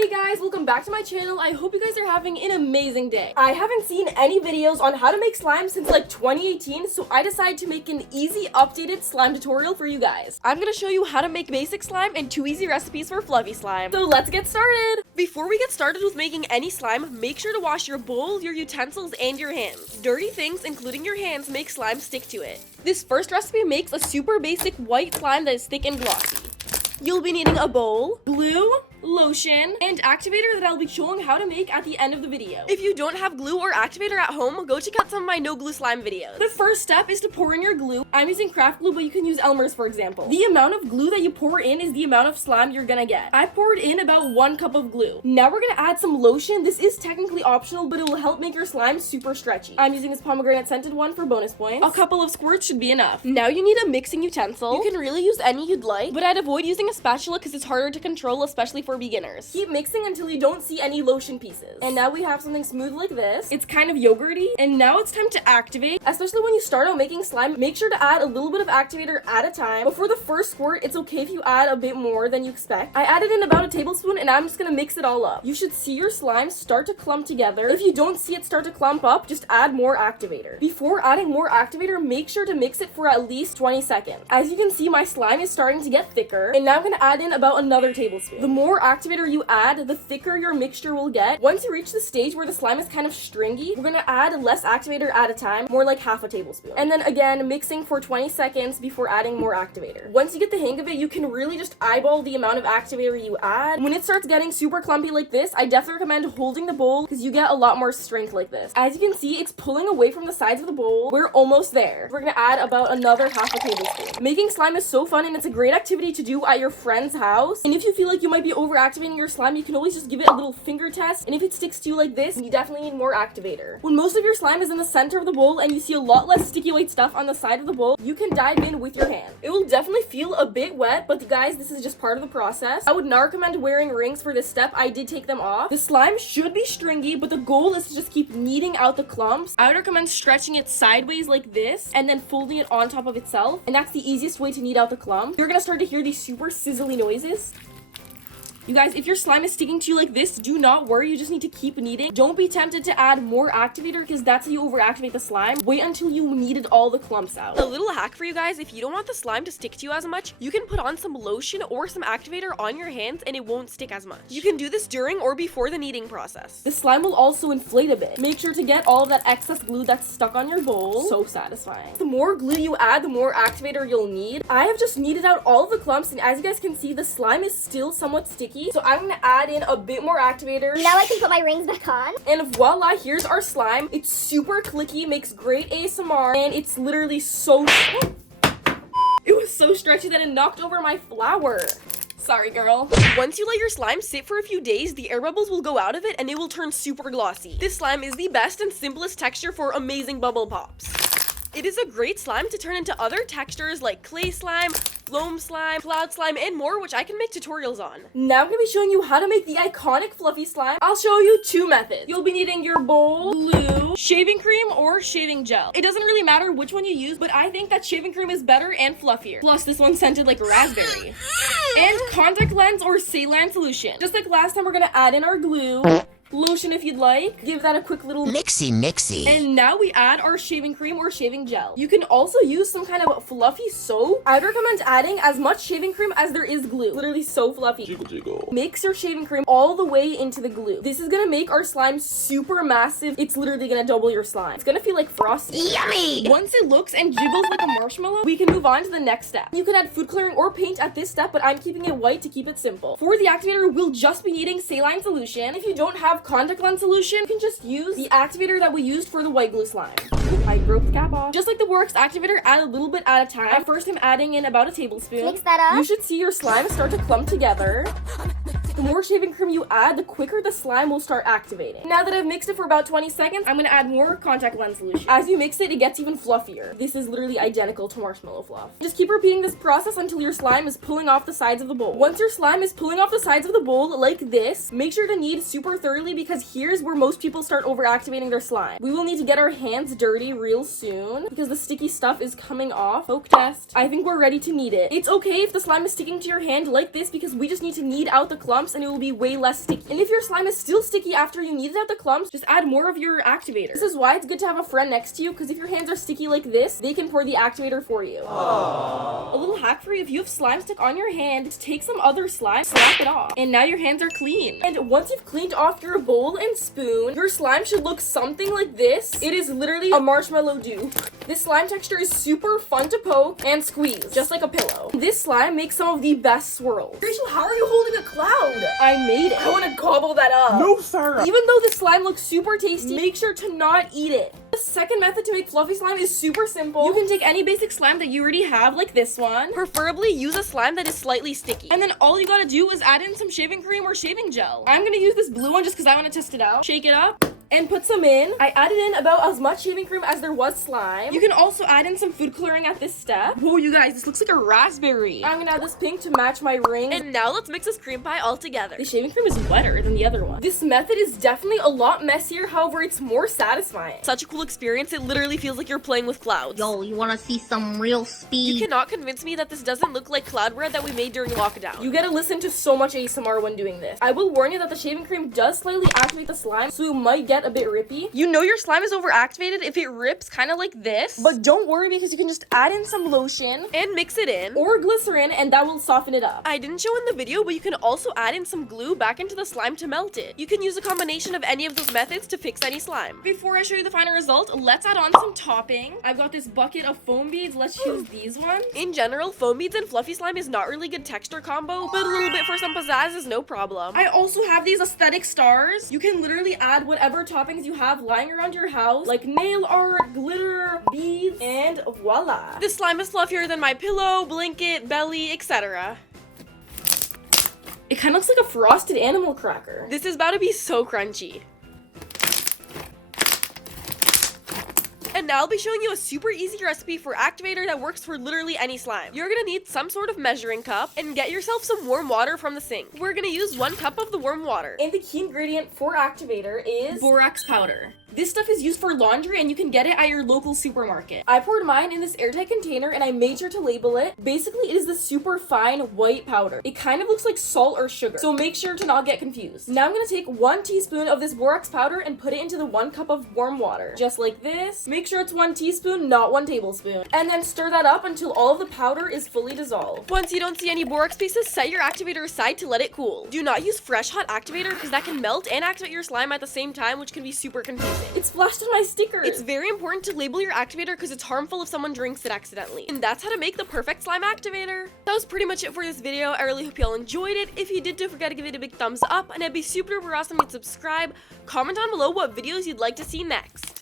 Hey guys, welcome back to my channel. I hope you guys are having an amazing day. I haven't seen any videos on how to make slime since like 2018, so I decided to make an easy updated slime tutorial for you guys. I'm gonna show you how to make basic slime and 2 easy recipes for fluffy slime. So let's get started. Before we get started with making any slime, make sure to wash your bowl, your utensils, and your hands. Dirty things, including your hands, make slime stick to it. This first recipe makes a super basic white slime that is thick and glossy. You'll be needing a bowl, glue, lotion, and activator that I'll be showing how to make at the end of the video. If you don't have glue or activator at home, go check out some of my no glue slime videos. The first step is to pour in your glue. I'm using craft glue, but you can use Elmer's for example. The amount of glue that you pour in is the amount of slime you're gonna get. I poured in about 1 cup of glue. Now we're gonna add some lotion. This is technically optional, but it will help make your slime super stretchy. I'm using this pomegranate scented one for bonus points. A couple of squirts should be enough. Now you need a mixing utensil. You can really use any you'd like, but I'd avoid using a spatula because it's harder to control, especially for beginners. Keep mixing until you don't see any lotion pieces. And now we have something smooth like this. It's kind of yogurty. And now it's time to activate. Especially when you start out making slime, make sure to add a little bit of activator at a time. But for the first squirt, it's okay if you add a bit more than you expect. I added in about a tablespoon and I'm just gonna mix it all up. You should see your slime start to clump together. If you don't see it start to clump up, just add more activator. Before adding more activator, make sure to mix it for at least 20 seconds. As you can see, my slime is starting to get thicker. And now I'm gonna add in about another tablespoon. The more activator you add, the thicker your mixture will get. Once you reach the stage where the slime is kind of stringy, we're gonna add less activator at a time, more like half a tablespoon. And then again, mixing for 20 seconds before adding more activator. Once you get the hang of it, you can really just eyeball the amount of activator you add. When it starts getting super clumpy like this, I definitely recommend holding the bowl because you get a lot more strength like this. As you can see, it's pulling away from the sides of the bowl. We're almost there. We're gonna add about another half a tablespoon. Making slime is so fun and it's a great activity to do at your friend's house. And if you feel like you might be overactivating your slime, you can always just give it a little finger test. And if it sticks to you like this, you definitely need more activator. When most of your slime is in the center of the bowl and you see a lot less sticky white stuff on the side of the bowl, you can dive in with your hand. It will definitely feel a bit wet, but guys, this is just part of the process. I would not recommend wearing rings for this step. I did take them off. The slime should be stringy, but the goal is to just keep kneading out the clumps. I would recommend stretching it sideways like this and then folding it on top of itself. And that's the easiest way to knead out the clump. You're gonna start to hear these super sizzly noises. You guys, if your slime is sticking to you like this, do not worry. You just need to keep kneading. Don't be tempted to add more activator because that's how you overactivate the slime. Wait until you kneaded all the clumps out. A little hack for you guys, if you don't want the slime to stick to you as much, you can put on some lotion or some activator on your hands and it won't stick as much. You can do this during or before the kneading process. The slime will also inflate a bit. Make sure to get all of that excess glue that's stuck on your bowl. So satisfying. The more glue you add, the more activator you'll need. I have just kneaded out all of the clumps and as you guys can see, the slime is still somewhat sticky. So I'm gonna add in a bit more activator. Now I can put my rings back on. And voila, here's our slime. It's super clicky, makes great ASMR, and it's literally so... It was so stretchy that it knocked over my flour. Sorry, girl. Once you let your slime sit for a few days, the air bubbles will go out of it and it will turn super glossy. This slime is the best and simplest texture for amazing bubble pops. It is a great slime to turn into other textures like clay slime, foam slime, cloud slime, and more, which I can make tutorials on. Now I'm gonna be showing you how to make the iconic fluffy slime. I'll show you 2 methods. You'll be needing your bowl, glue, shaving cream, or shaving gel. It doesn't really matter which one you use, but I think that shaving cream is better and fluffier. Plus, this one's scented like raspberry. And contact lens or saline solution. Just like last time, we're gonna add in our glue. Lotion if you'd like. Give that a quick little mixy. And now we add our shaving cream or shaving gel. You can also use some kind of fluffy soap. I'd recommend adding as much shaving cream as there is glue. Literally so fluffy. Jiggle. Mix your shaving cream all the way into the glue. This is gonna make our slime super massive. It's literally gonna double your slime. It's gonna feel like frosty. Yummy! Once it looks and jiggles like a marshmallow, we can move on to the next step. You could add food coloring or paint at this step, but I'm keeping it white to keep it simple. For the activator, we'll just be needing saline solution. If you don't have contact lens solution, you can just use the activator that we used for the white glue slime. I broke the cap off. Just like the borax activator, add a little bit at a time. At first, I'm adding in about a tablespoon. Mix that up. You should see your slime start to clump together. The more shaving cream you add, the quicker the slime will start activating. Now that I've mixed it for about 20 seconds, I'm gonna add more contact lens solution. As you mix it, it gets even fluffier. This is literally identical to marshmallow fluff. Just keep repeating this process until your slime is pulling off the sides of the bowl. Once your slime is pulling off the sides of the bowl like this, make sure to knead super thoroughly because here's where most people start overactivating their slime. We will need to get our hands dirty real soon because the sticky stuff is coming off. Poke test. I think we're ready to knead it. It's okay if the slime is sticking to your hand like this because we just need to knead out the clumps clumps and it will be way less sticky. And if your slime is still sticky after you knead it out the clumps, just add more of your activator. This is why it's good to have a friend next to you, because if your hands are sticky like this, they can pour the activator for you. Aww. A little hack for you: if you have slime stick on your hand, just take some other slime, slap it off, and now your hands are clean. And once you've cleaned off your bowl and spoon, your slime should look something like this. It is literally a marshmallow dew. This slime texture is super fun to poke and squeeze, just like a pillow. This slime makes some of the best swirls. Rachel, how are you holding a cloud? I made it. I want to gobble that up. No, sir. Even though the slime looks super tasty, make sure to not eat it. The second method to make fluffy slime is super simple. You can take any basic slime that you already have, like this one. Preferably use a slime that is slightly sticky. And then all you gotta do is add in some shaving cream or shaving gel. I'm gonna use this blue one just because I want to test it out. Shake it up and put some in. I added in about as much shaving cream as there was slime. You can also add in some food coloring at this step. Whoa, you guys, this looks like a raspberry. I'm gonna add this pink to match my ring. And now let's mix this cream pie all together. The shaving cream is wetter than the other one. This method is definitely a lot messier, however, it's more satisfying. Such a cool experience. It literally feels like you're playing with clouds. Yo, you wanna see some real speed? You cannot convince me that this doesn't look like cloud bread that we made during lockdown. You gotta listen to so much ASMR when doing this. I will warn you that the shaving cream does slightly activate the slime, so you might get a bit rippy. You know your slime is overactivated if it rips kind of like this, but don't worry because you can just add in some lotion and mix it in, or glycerin, and that will soften it up. I didn't show in the video, but you can also add in some glue back into the slime to melt it. You can use a combination of any of those methods to fix any slime. Before I show you the final result, let's add on some topping. I've got this bucket of foam beads. Let's use these ones. In general, foam beads and fluffy slime is not really good texture combo, but a little bit for some pizzazz is no problem. I also have these aesthetic stars. You can literally add whatever toppings you have lying around your house, like nail art, glitter, beads, and voila. This slime is fluffier than my pillow, blanket, belly, etc. It kind of looks like a frosted animal cracker. This is about to be so crunchy. And now I'll be showing you a super easy recipe for activator that works for literally any slime. You're gonna need some sort of measuring cup and get yourself some warm water from the sink. We're gonna use 1 cup of the warm water. And the key ingredient for activator is borax powder. This stuff is used for laundry and you can get it at your local supermarket. I poured mine in this airtight container and I made sure to label it. Basically, it is this super fine white powder. It kind of looks like salt or sugar, so make sure to not get confused. Now I'm gonna take 1 teaspoon of this borax powder and put it into the 1 cup of warm water. Just like this. Make sure it's 1 teaspoon, not 1 tablespoon. And then stir that up until all of the powder is fully dissolved. Once you don't see any borax pieces, set your activator aside to let it cool. Do not use fresh hot activator because that can melt and activate your slime at the same time, which can be super confusing. It splashed on my sticker. It's very important to label your activator because it's harmful if someone drinks it accidentally. And that's how to make the perfect slime activator. That was pretty much it for this video. I really hope y'all enjoyed it. If you did, don't forget to give it a big thumbs up, and it'd be super duper awesome if you'd subscribe. Comment down below what videos you'd like to see next.